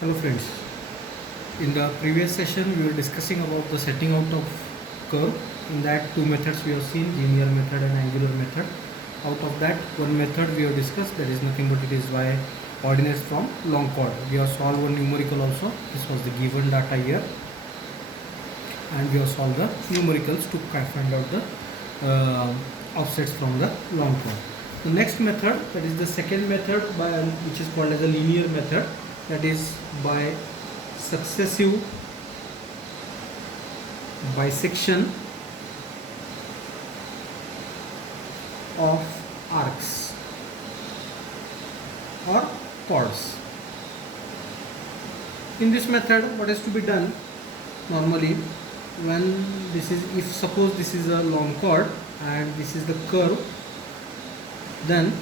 Hello friends, in the previous session we were discussing about the setting out of curve. In that two methods we have seen, linear method and angular method. Out of that one method we have discussed, that is nothing but it is by ordinates from long chord. We have solved one numerical also. This was the given data here, and we have solved the numericals to find out the offsets from the long chord. The next method, that is the second method which is called as a linear method, that is by successive bisection of arcs or chords. In this method, what is to be done normally, when this is, if suppose this is a long chord and this is the curve, then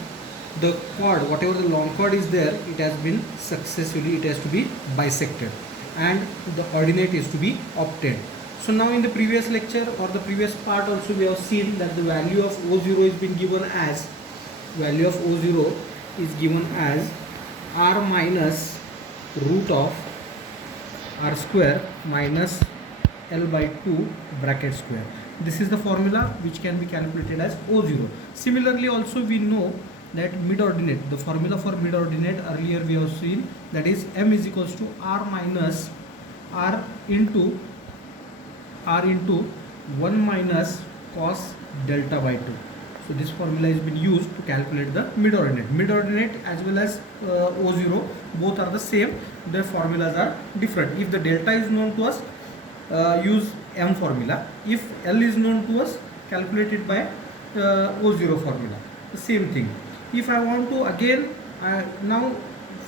the chord, whatever the long chord is there, it has been successively, it has to be bisected and the ordinate is to be obtained. So now in the previous lecture or the previous part also we have seen that the value of O0 is been given as, value of O0 is given as r minus root of r square minus L by 2 bracket square. This is the formula which can be calculated as O0. Similarly also we know that mid ordinate, the formula for mid ordinate earlier we have seen, that is m is equals to r minus r into 1 minus cos delta by 2. So this formula has been used to calculate the mid ordinate. Mid ordinate as well as O0 both are the same, their formulas are different. If the delta is known to us, use m formula. If L is known to us, calculate it by O0 formula. The same thing. If I want to again now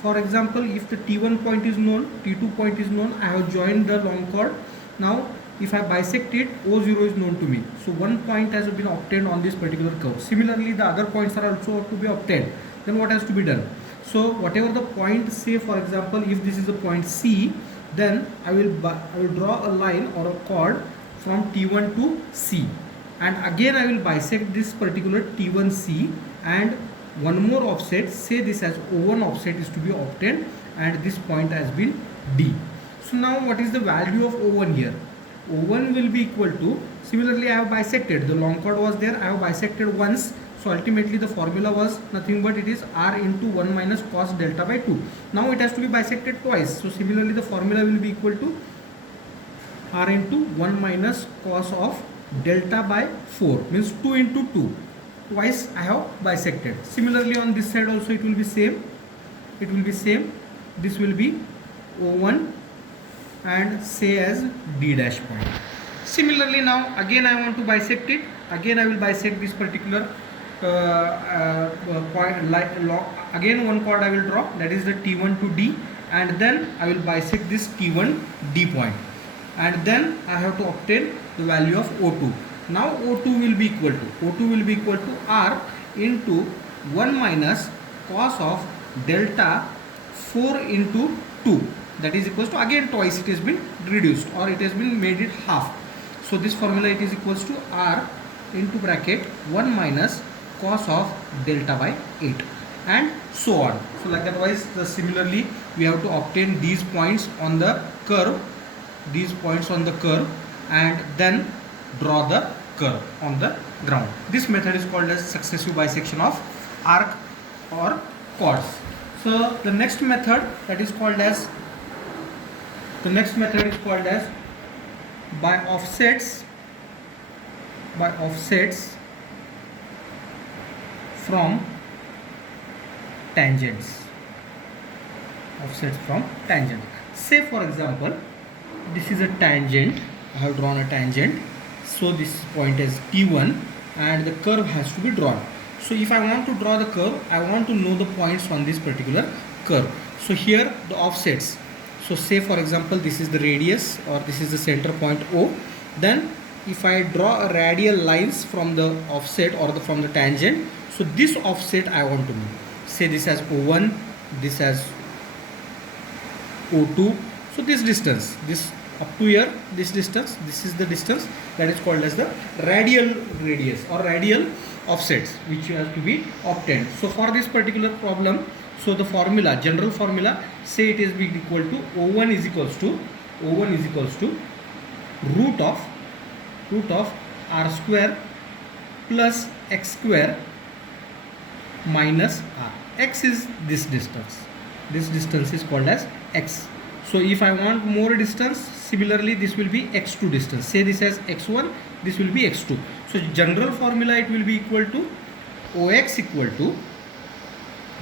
for example, if the T1 point is known, T2 point is known, I have joined the long chord. Now if I bisect it, O0 is known to me. So one point has been obtained on this particular curve. Similarly, the other points are also to be obtained. Then what has to be done? So whatever the point, say for example, if this is a point C, then I will draw a line or a chord from T1 to C, and again I will bisect this particular T1C, and one more offset, say this as O1 offset is to be obtained, and this point has been D. So now what is the value of O1 here? O1 will be equal to, similarly I have bisected, the long chord was there, I have bisected once, so ultimately the formula was nothing but it is r into 1 minus cos delta by 2. Now it has to be bisected twice, so similarly the formula will be equal to r into 1 minus cos of delta by 4, means 2 into 2. Twice I have bisected. Similarly on this side also it will be same. It will be same. This will be O1 and say as D dash point. Similarly now again I want to bisect it. Again I will bisect this particular point. Again one chord I will draw, that is the T1 to D, and then I will bisect this T1 D point, and then I have to obtain the value of O2. Now O2 will be equal to R into 1 minus cos of delta 4 into 2, that is equals to, again twice it has been reduced or it has been made it half. So this formula it is equals to R into bracket 1 minus cos of delta by 8, and so on. So like that wise, similarly we have to obtain these points on the curve, and then draw the curve on the ground. This method is called as successive bisection of arc or chords. So the next method is called as by offsets from tangents. Say for example, this is a tangent, I have drawn a tangent, so this point is T1 and the curve has to be drawn. So if I want to draw the curve, I want to know the points on this particular curve. So here the offsets, so say for example this is the radius or this is the center point O, then if I draw a radial lines from the offset or from the tangent, so this offset I want to know, say this as O1, this as O2, so this distance, this up to here, this distance, this is the distance, that is called as the radial radius or radial offsets which have to be obtained. So for this particular problem, So the formula, general formula, say it is being equal to O1 is equals to root of r square plus x square minus r. X is this distance. This distance is called as x. So if I want more distance, similarly this will be x2 distance. Say this as x1, this will be x2. So general formula, it will be equal to OX equal to,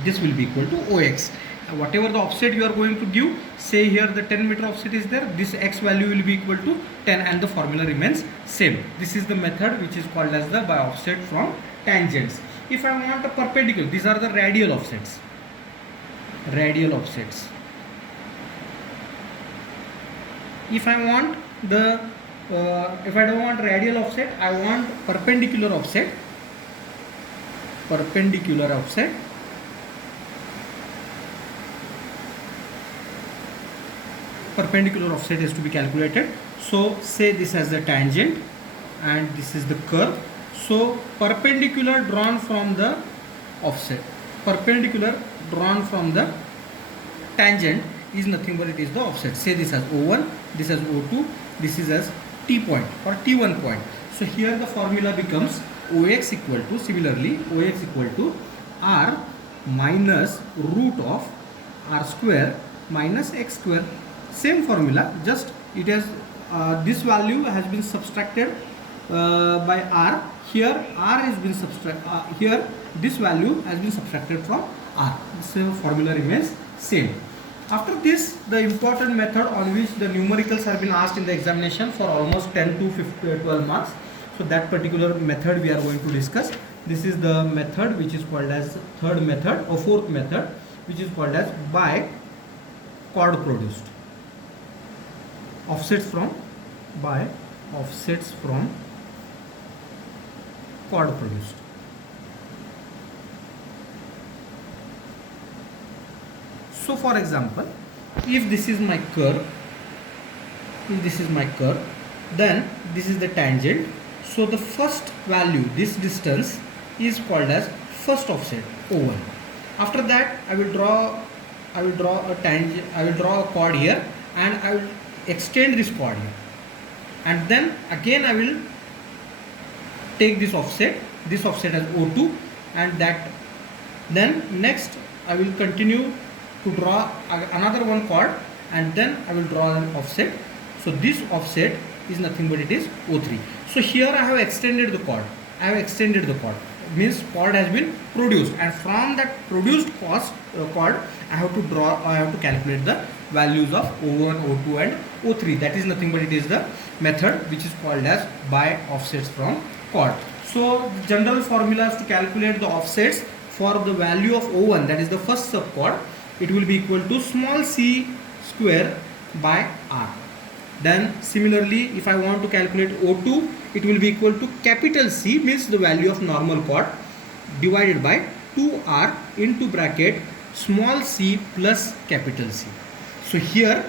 this will be equal to OX. Whatever the offset you are going to give, say here the 10 meter offset is there, this x value will be equal to 10 and the formula remains same. This is the method which is called as the by offset from tangents. If I want a perpendicular, these are the radial offsets. Radial offsets. If I want the, if I don't want radial offset, I want perpendicular offset. Perpendicular offset. Perpendicular offset is to be calculated. So say this as the tangent and this is the curve. So perpendicular drawn from the offset, perpendicular drawn from the tangent is nothing but it is the offset. Say this as O1, this as O2, this is as T point or T1 point. So here the formula becomes OX equal to, similarly OX equal to R minus root of R square minus X square. Same formula, just it has this value has been subtracted by R. Here R has been subtracted, here this value has been subtracted from R. So formula remains same. After this, the important method on which the numericals have been asked in the examination for almost 10 to 12 marks. So that particular method we are going to discuss. This is the method which is called as third method or fourth method, which is called as by chord produced. Offsets from, by offsets from chord produced. So for example, if this is my curve, then this is the tangent. So the first value, this distance, is called as first offset O1. After that, I will draw a tangent. I will draw a chord here, and I will extend this chord here, and then again I will take this offset as O2, and that then next I will continue to draw another one chord, and then I will draw an offset. So this offset is nothing but it is O3. So here I have extended the chord. Means chord has been produced, and from that produced chord I have to calculate the values of O1, O2 and O3. That is nothing but it is the method which is called as by offsets from chord. So the general formula is to calculate the offsets for the value of O1, that is the first subchord. It will be equal to small c square by r. Then similarly, if I want to calculate O2, it will be equal to capital C, means the value of normal chord, divided by 2r into bracket small c plus capital C. So here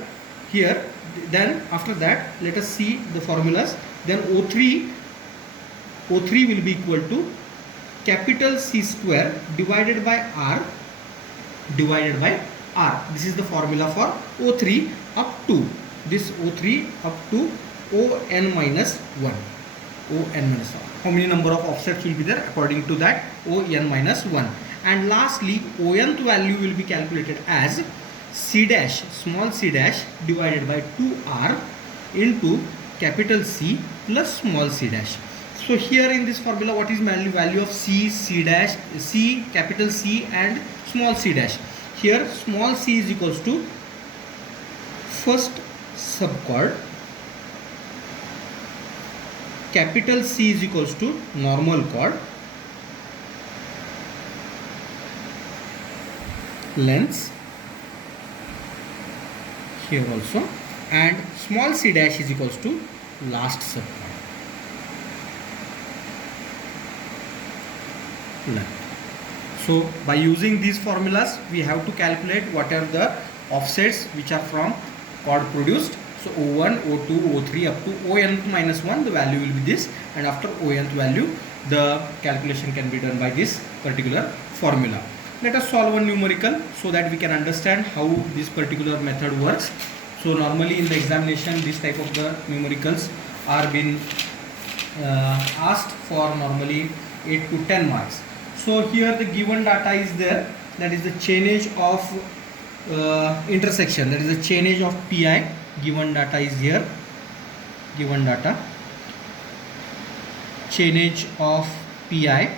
then after that, let us see the formulas. Then O3 will be equal to capital C square divided by r. This is the formula for O3 up to this O3 up to On minus 1. How many number of offsets will be there? According to that, On minus 1. And lastly, Onth value will be calculated as C dash, small c dash divided by 2r into capital C plus small c dash. So here in this formula, what is value of C dash, C, capital C and small c dash? Here small c is equals to first subchord, capital C is equals to normal chord, lengths here also, and small c dash is equals to last subchord, length. So by using these formulas, we have to calculate what are the offsets which are from chord produced. So O1, O2, O3 up to Onth minus 1, the value will be this, and after Onth value, the calculation can be done by this particular formula. Let us solve one numerical so that we can understand how this particular method works. So normally in the examination this type of the numericals are being asked for normally 8 to 10 marks. So here the given data is there, that is the chainage of intersection, that is the chainage of pi. Given data is here, given data, chainage of pi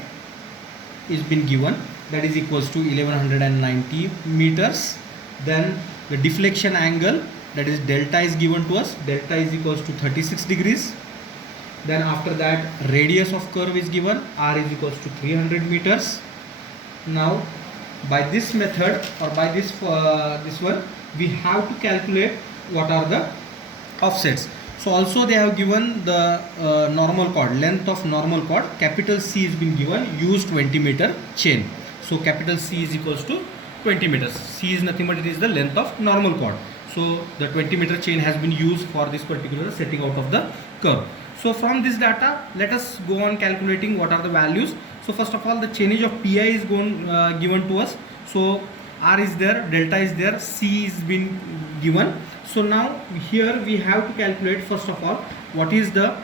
is been given, that is equals to 1190 meters. Then the deflection angle, that is delta, is given to us, delta is equals to 36 degrees. Then after that radius of curve is given, r is equals to 300 meters. Now by this method or by this one we have to calculate what are the offsets. So also they have given the normal chord, length of normal chord, capital C is been given, use 20 meter chain. So capital C is equals to 20 meters. C is nothing but it is the length of normal chord. So the 20 meter chain has been used for this particular setting out of the curve. So from this data, let us go on calculating what are the values. So first of all, the chainage of pi is given to us. So r is there, delta is there, c is been given. So now here we have to calculate first of all what is the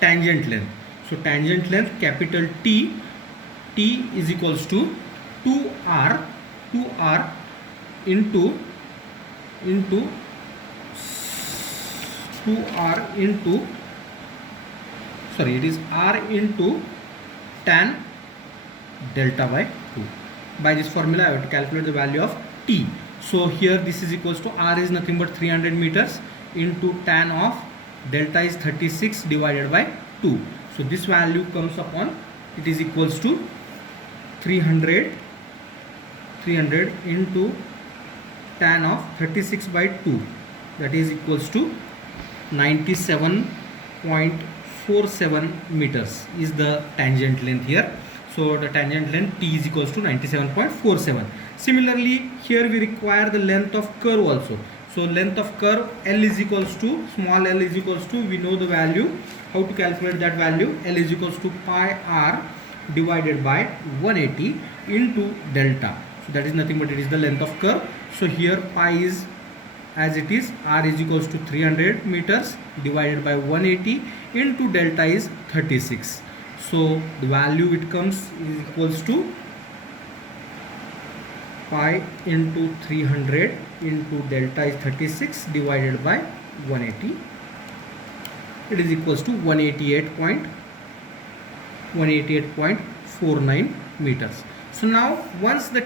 tangent length. So tangent length, capital T is equals to 2r into 2r into, sorry, it is r into tan delta by 2. By this formula I have to calculate the value of t. So here this is equals to, r is nothing but 300 meters into tan of delta is 36 divided by 2. So this value comes upon, it is equals to 300 into tan of 36 by 2, that is equals to 97.47 meters is the tangent length here. So the tangent length t is equals to 97.47. Similarly here we require the length of curve also. So length of curve, L is equals to, small l is equals to, we know the value, how to calculate that value, L is equals to pi r divided by 180 into delta. So that is nothing but it is the length of curve. So here pi is as it is, r is equals to 300 meters divided by 180 into delta is 36. So the value it comes is equals to pi into 300 into delta is 36 divided by 180. It is equals to 188.49 meters. So now once the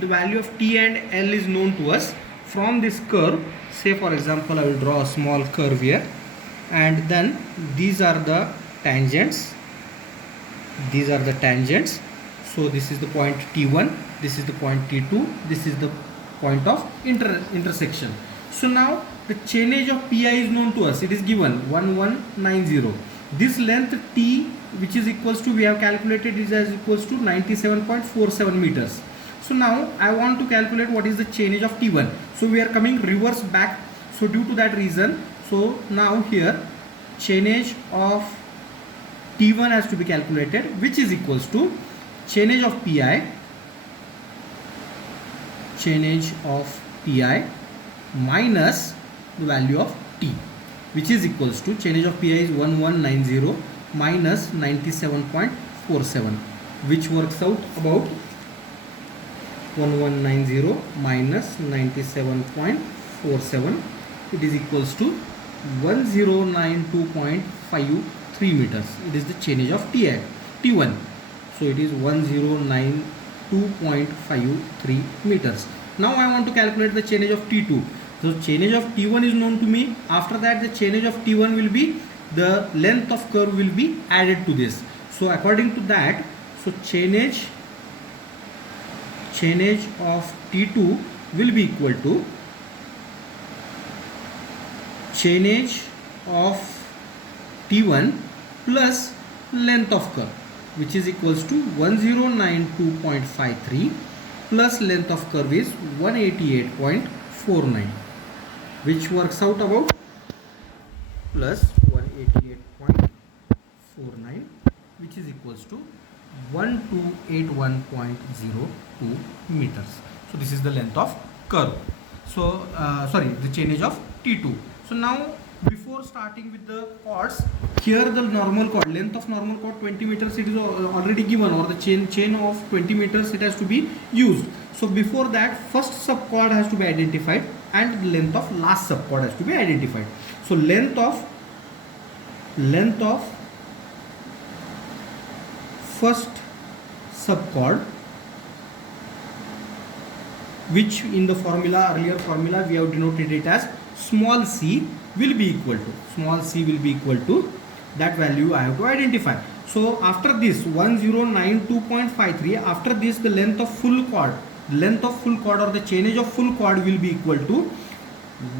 value of t and l is known to us, from this curve, say for example I will draw a small curve here, and then these are the tangents, so this is the point T1, this is the point T2, this is the point of intersection. So now the chainage of pi is known to us, it is given 1190. This length t, which is equals to, we have calculated, is as equals to 97.47 meters. So now I want to calculate what is the chainage of T1. So we are coming reverse back. So due to that reason, so now here chainage of T1 has to be calculated, which is equals to chainage of pi minus the value of t, which is equals to, chainage of pi is 1190 minus 97.47, which works out about 1190 minus 97.47, it is equals to 1092.53 meters. It is the chainage of T1. So it is 1092.53 meters. Now I want to calculate the chainage of T2. So chainage of T1 is known to me. After that the chainage of T1 will be, the length of curve will be added to this. So according to that, so chainage of T2 will be equal to chainage of T1 plus length of curve, which is equals to 1092.53 plus length of curve is 188.49, which works out about plus 188.49, which is equals to 1281.02 meters. So this is the length of curve. So sorry, the chainage of T2. So now before starting with the chords, here the normal chord, length of normal chord 20 meters, it is already given, or the chain of 20 meters it has to be used. So before that, first subchord has to be identified and the length of last subchord has to be identified. So length of first subchord, which in the earlier formula we have denoted it as small c, will be equal to that value I have to identify. So after this 1092.53, after this the length of full chord or the chainage of full chord will be equal to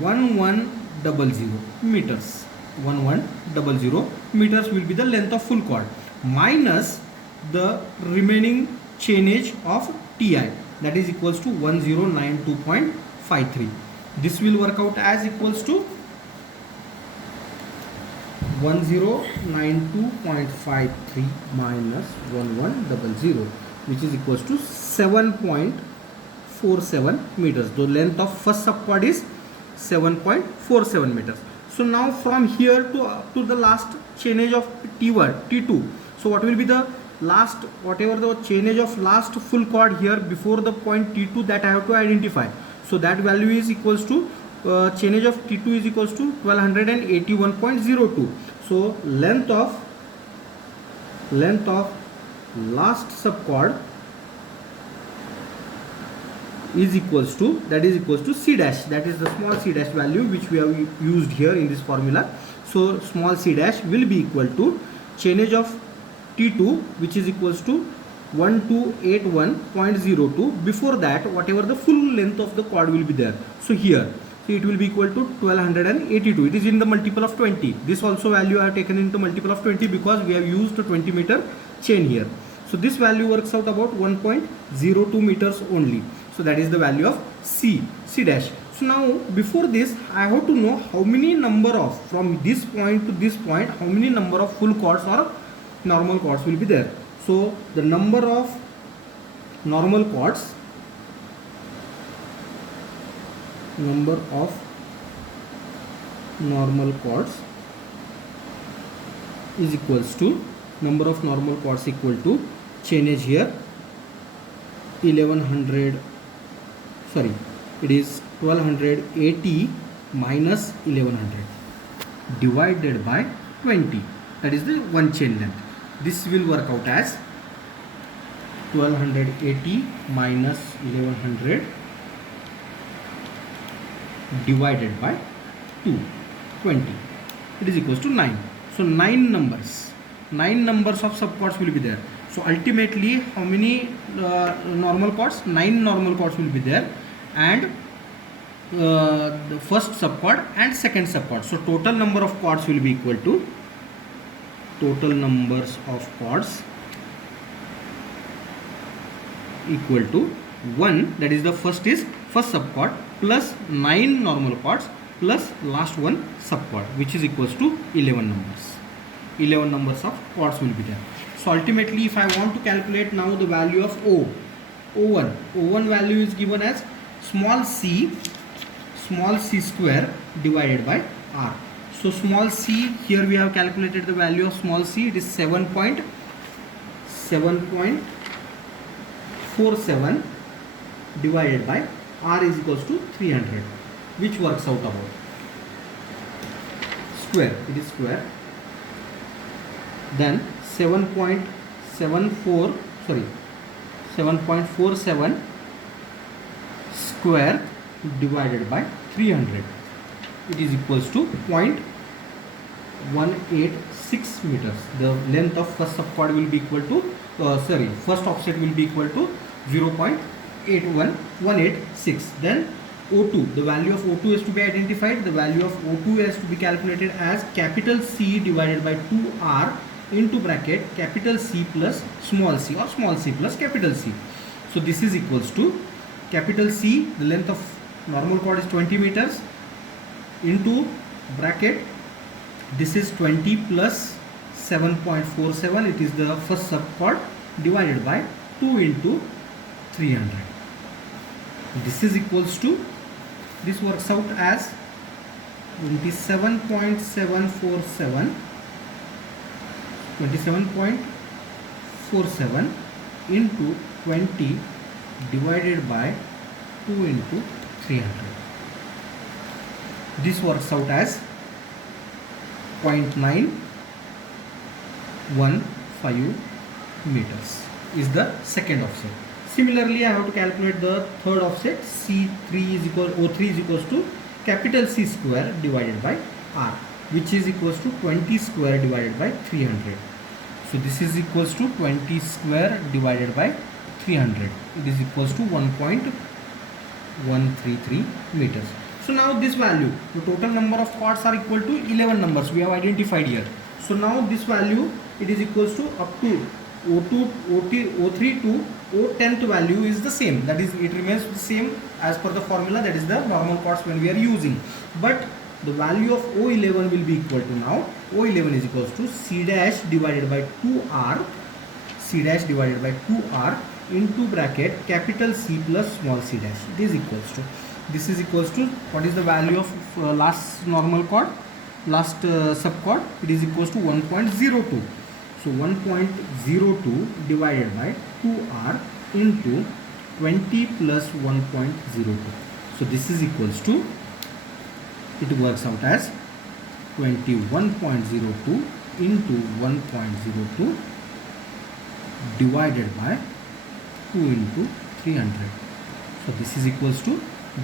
1100 meters. 1100 meters will be the length of full chord minus the remaining chainage of Ti, that is equals to 1092.53. This will work out as equals to 1092.53 minus 1100, which is equals to 7.47 meters. The length of first subchord is 7.47 meters. So now from here to the last chainage of T2. So what will be the last, whatever the chainage of last full chord here before the point T2, that I have to identify. So that value is equals to chainage of T2 is equals to 1281.02. So length of last subchord is equals to C dash, that is the small c dash value which we have used here in this formula. So small c dash will be equal to chainage of T2, which is equals to 1281.02. before that, whatever the full length of the chord will be there, so here, so it will be equal to 1282. It is in the multiple of 20. This also value I have taken into multiple of 20 because we have used a 20 meter chain here. So this value works out about 1.02 meters only. So that is the value of C dash. So now before this, I have to know how many number of, from this point to this point, how many number of full chords or normal chords will be there. So the number of normal chords is equals to number of normal chords equal to chainage here 1280 minus 1100 divided by 20, that is the one chain length. This will work out as 1280 minus 1100 divided by 220, it is equals to 9. So 9 numbers of subchords will be there. So ultimately how many normal chords? 9 normal chords will be there, and the first subchord and second subchord. So total number of chords will be equal to total numbers of chords equal to 1, that is the first subchord, plus 9 normal chords plus last one subchord, which is equals to 11 numbers. 11 numbers of chords will be there. So ultimately, if I want to calculate now the value of O1 value is given as small c square divided by r. So small c, here we have calculated the value of small c, it is 7.47 divided by r is equals to 300, which works out about square, it is square, then 7.47 square divided by 300, it is equals to 0.186 meters. The length of first subchord will be equal to first offset will be equal to 0.186. Then O2, the value of O2 has to be identified. The value of O2 has to be calculated as capital C divided by 2R into bracket capital C plus small c, or small c plus capital C. So this is equals to capital C, the length of normal chord is 20 meters, into bracket, this is 20 plus 7.47, it is the first subchord, divided by 2 into 300. This is equals to, this works out as 27.47 into 20 divided by 2 into 300. This works out as 0.915 meters is the second offset. Similarly, I have to calculate the third offset. O3 is equals to capital C square divided by R, which is equals to 20 square divided by 300. So this is equals to 20 square divided by 300. It is equals to 1.133 meters. So now this value, the total number of chords are equal to 11 numbers we have identified here. So now this value, it is equals to up to O2, O3 to O10th value is the same. That is, it remains the same as per the formula, that is the normal chords when we are using. But the value of O11 will be equal to, now O11 is equals to C dash divided by 2R, C dash divided by 2R into bracket capital C plus small c dash. This is equals to, this is equals to, what is the value of last normal chord, last subchord? It is equals to 1.02. So 1.02 divided by 2R into 20 plus 1.02. So this is equals to, it works out as 21.02 into 1.02 divided by 2 into 300. So this is equals to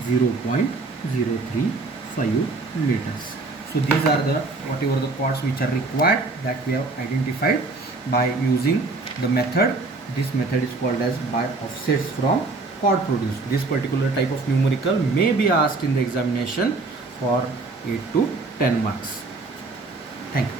0.035 meters. So these are the whatever the chords which are required that we have identified by using the method. This method is called as by offsets from chord produced. This particular type of numerical may be asked in the examination for 8 to 10 marks. Thank you.